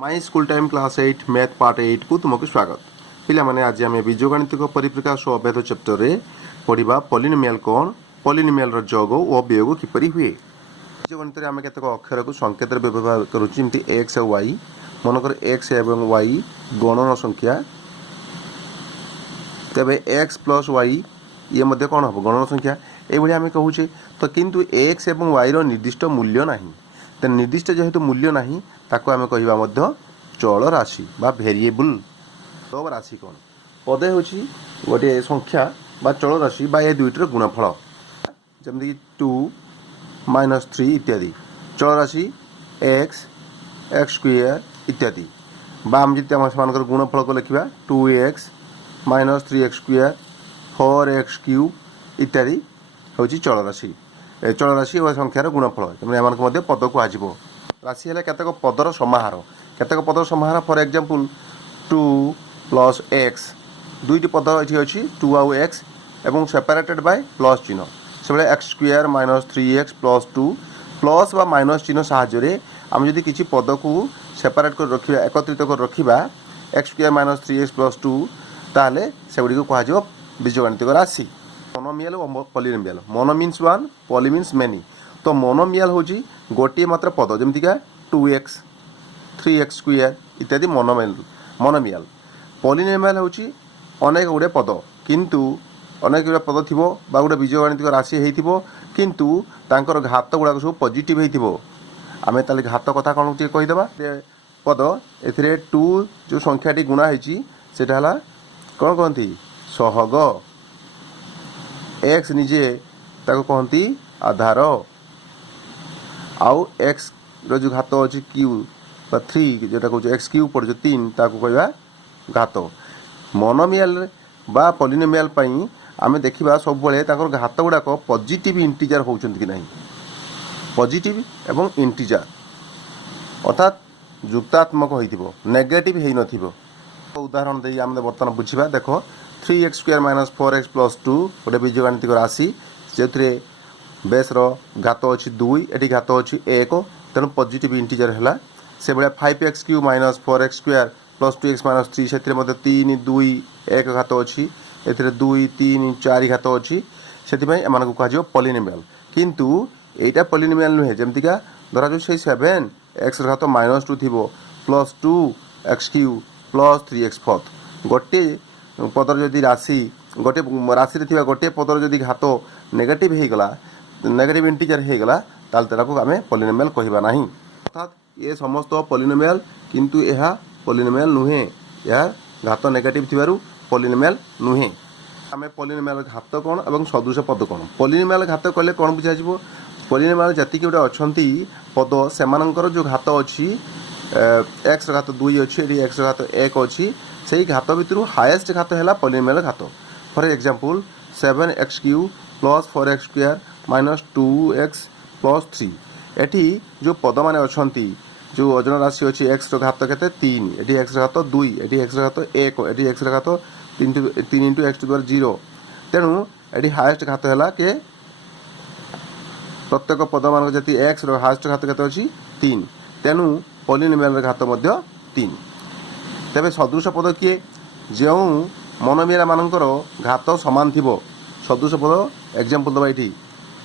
My school time class 8 math part 8 को तुमको स्वागत पिलामाने आज आम बीजगणितिक परिप्रकाश और अभेद चैप्टर रे पढ़ा पॉलिनोमियल कौन पॉलिनोमियल रो जोग और वियोग किपरि हुए। बीजगणित आम केतक अक्षर को संकेत व्यवहार करुँच एक्स और वाई मनकर एक्स एवं वाई गणन संख्या तेबे एक्स प्लस वाई ये मध्य कौन हम गणन संख्या ये आम कहूचे तो किंतु एक्स एवं वाई रो निर्दिष्ट मूल्य नहीं तो निर्दिष्ट जेहेतु मूल्य नहीं ताको आम कह चल राशि बा भेरिएबल तो राशि कौन पदे हूँ गोटे संख्या बा चल राशि बा ये दुईटर गुणफल जमी 2 -3 इत्यादि चल राशि एक्स एक्स स्क्वायर इत्यादि बा आम जी आम गुणफल को लिखा 2x -3x square 4x cube इत्यादि हूँ चल राशि चल राशि और संख्यार गुणफल एम पद कह राशि है केतक पदर समाहार केतक पदर समाहार फॉर एग्जांपल 2 प्लस एक्स दुईटी पद ये अच्छी 2 आउ एक्स एवं सेपरेटेड बाय प्लस चिन्ह से x square -3x plus 2 plus बा माइनस चिन्ह साहाय्य आम जदि किसी पद को सेपरेट कर रखा एकत्रित कर रखा एक्स स्क्वायर -3x प्लस 2 ताहले सेगुड़ी को कह बीजगणितिक राशि। मोनोमियल और polynomial mono means one poly means many तो मोनोमियल हूँ गोटे मात्र पद जमीका 2x 3x स्क्वायर इत्यादि मोनोमियल पॉलिनोमियल हूँ अनेक गुड़े पद किंतु अनेक गुड़े पद थी गोटे बीजगणितिक राशि हो किंतु तांकर घात गुड़ाक सब पॉजिटिव हो आम ताले घात कथा कौन कहीदेवा पद ए 2 जो संख्याटी गुणा होटा कौन कहती सहग एक्स निजे ताको कहती आधार आउ एक्स रो घात अच्छी क्यू बा 3 जोटा कह एक्स क्यू पड़ 3 ताको कहवा घात मोनोमियल बा पॉलिनोमियल आम देखा सब घात गुड़ाक पॉजिटिव इंटीजर होती कि नहीं पॉजिटिव एवं इंटीजर अर्थात जुक्तात्मक हो नेगेटिव हो न उदाहरण दे आम बर्तमान बुझा देख 3x स्क्वायर -4x प्लस 2 गोटे बीजगणितिक राशि जो बेस घात अच्छी 2 ये घात अच्छी 1 तेणु पॉजिटिव इंटीजर है से भाया 5x Q -4x square plus 2x -3 से 3 2 1 घात अच्छी ए 2 3 4 घात अच्छी से एम कह पॉलिनोमियल किंतु एटा पॉलिनोमियल नुहे जमतीका धरा जो 7 एक्स घात -2 थी plus 2 x Q plus 3x fourth गोटे पदर जदि राशि गोटे राशि थी गोटे पदर जदि घात नेगेटिव होगला नेगेटिव इंटीजर होगला ताल आम पॉलिनोमियल कहवा ना अर्थात ये समस्त पॉलिनोमियल किंतु यह पॉलिनोमियल नुहे यार घात नेगेटिव थी पॉलिनोमियल नुहे आम पॉलिनोमियल घात कौन और सदृश पद कौन पॉलिनोमियल घात कले कौन बुझा पॉलिनोमियल जी गोटे अच्छा पद से जो घात अच्छी एक्स घात 2 अच्छी एक्स घात 1 अच्छी से घात भितर हाएस्ट घात है पॉलिनोमियल घात for example 7x Q plus 4x square -2x plus 3 eighty जो पद मान अच्छा जो अजन राशि अच्छी एक्स घात के 3 ये एक्स घात 2 ये एक्स घात 1 ये एक्स घात 3 × x⁻0 तेणु ये हाएस्ट घात है के प्रत्येक पद मान जी एक्स हाएस्ट घात के अच्छी 3 तेणु पॉलिनोमियल घात 3 तेरे सदृश पद किए जो मोनोमियल मानकर घात सामान थी सदृश पद एग्जांपल दबा ये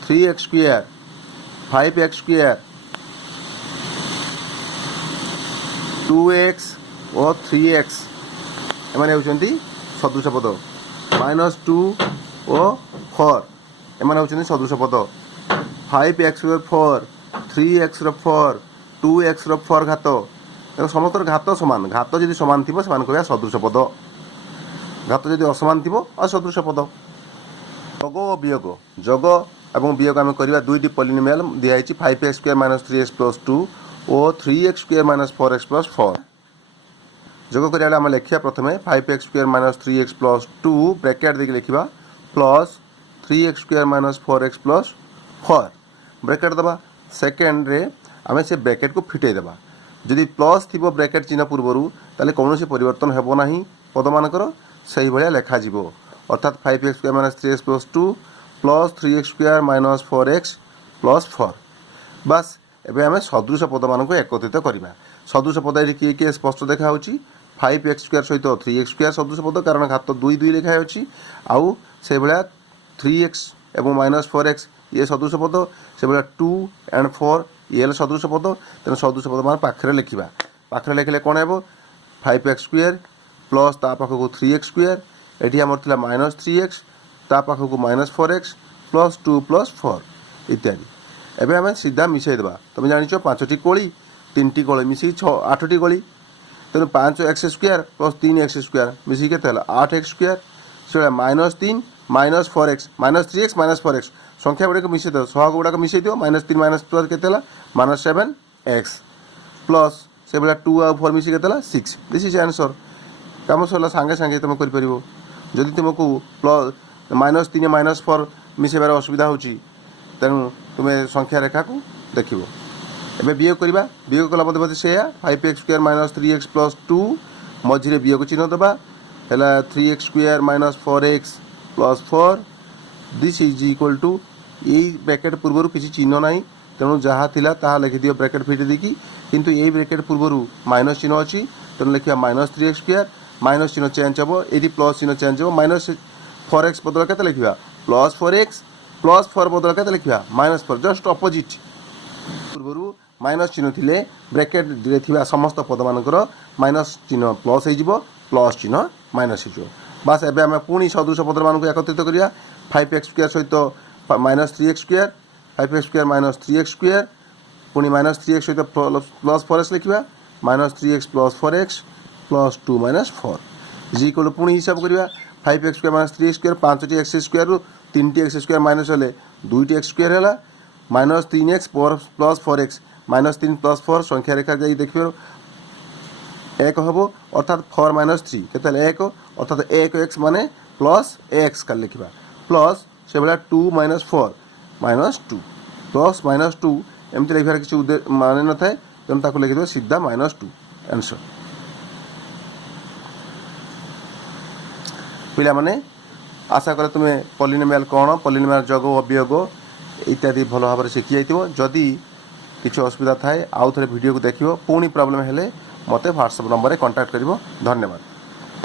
3x square 5x square 2x और 3x एमाने होचंती सदृश पद -2 और 4 एमाने होचंती सदृश पद 5x रो 4 3x रो 4 2x रो 4 घात समस्त घात सामान घात जदि सामान थी से कह सदृश पद घात जदि असमान थी असदृश पद जोग और वियोग जोग और वियोग आम करवा दुईटी पॉलिनोमियल दिखाई 5x स्क्वायर -3x प्लस 2 और 3x स्क्वायर -4x प्लस 4 जोग कर आम लिखा प्रथम 5x square -3x plus 2 bracket देके लिखा plus 3x square -4x plus 4 bracket दबा सेकेंड रे आम से ब्रैकेट को फिटे देबा जदि प्लस थी ब्रैकेट चिन्ह पूर्वर ताले कौन से परिवर्तन हेबो नाही पद मानकर सही भाया लेखा जीवो अर्थात 5x square -3x plus 2 plus 3x square -4x plus 4 बस एबे आम सदृश पद मान एकत्रित करवा सदृश पद ये किए किए स्पष्ट देखा होची 5x² सहित 3x² सदृश पद कारण घात 2 2 लिखा होची आउ से भला 3x एवं -4x ये सदृश पद से भला 2 and 4 ये सदृश पद तेना सदृश पद मान पाखरे लिखिबा पाखरे लिखले कोन हेबो 5x² प्लस ता पाखको 3x² एठी हमर थिला -3x ता पाखको -4x प्लस 2 प्लस 4 इत्यादि एबे हमें सीधा मिसई देबा तुम जानिछो 5टी कोली 3टी कोली मिसी 8टी कोली तेनु 5x² प्लस 3x² मिसी केते हला 8x² से -3 -4x -3x -4x संख्या गुड़ा मिसई दो सहग गुड़ा मिसई दियो -3 -4 केते हला -7x प्लस से बेला 2 और 4 मिसी केते हला 6 दिस इज आंसर काम सरला संगे संगे तुम कर परिबो जदि तुमको प्लस -3 -4 मिसेबार असुविधा होची तेणु तुम्हें संख्या रेखा को देखिबो एबे वियोग करबा वियोग कला मते से 5x² -3x प्लस 2 मझिरे वियोग चिन्ह दबा हैला 3x² -4x plus 4 this is equal to a bracket पूर्व किसी चिन्ह ना तेणु जहाँ थिला ताहा लिखि दियो ब्रैकेट फिट देखी किंतु ए ब्रैकेट पूर्व माइनस चिन्ह अच्छी तेणु लिखा -3x² माइनस चिन्ह चेंज हम ये प्लस चिन्ह चेंज हम -4x बदल के लिखा +4x प्लस 4 बदल के लिखा -4 जस्ट अपोजिट पूर्व माइनस चिन्ह थिले ब्रैकेट रे थिबा समस्त पद मानकर माइनस चिन्ह प्लस हो प्लस चिन्ह माइनस हो बस एबे हम पुणी सदृश पद मान एकत्रित करिया 5x² सहित -3x² 5x² -3x² पुणी -3x सहित प्लस 4x लिखा -3x plus 4x plus 2 -4 is equal to पुणी हिसाब करिया 5x² -3x² 5टी x² रु 3टी x² माइनस हेले 2टी x² हैला -3x प्लस 4x -3 प्लस 4 संख्या रेखा जाई देखियो 1 हबो अर्थात 4 -3 केते 1 अर्थात 1x माने प्लस x का लिखिबा प्लस से बेला 2 -4 -2 प्लस -2 एमती लिखार किसी माने न थाए तेणु ताको लिखिदो सीधा -2 आंसर पिला माने आशा करे तुम्हें पॉलिनोमियल कौन पॉलिनोमियल जग अवियोग इत्यादि भल भाव शिखी जाइथिबो जदि किसी असुविधा थाए आउ थे वीडियो को देखियो पुणी प्रॉब्लम हेले मते व्हाट्सएप नंबर रे कांटेक्ट करिवो धन्यवाद।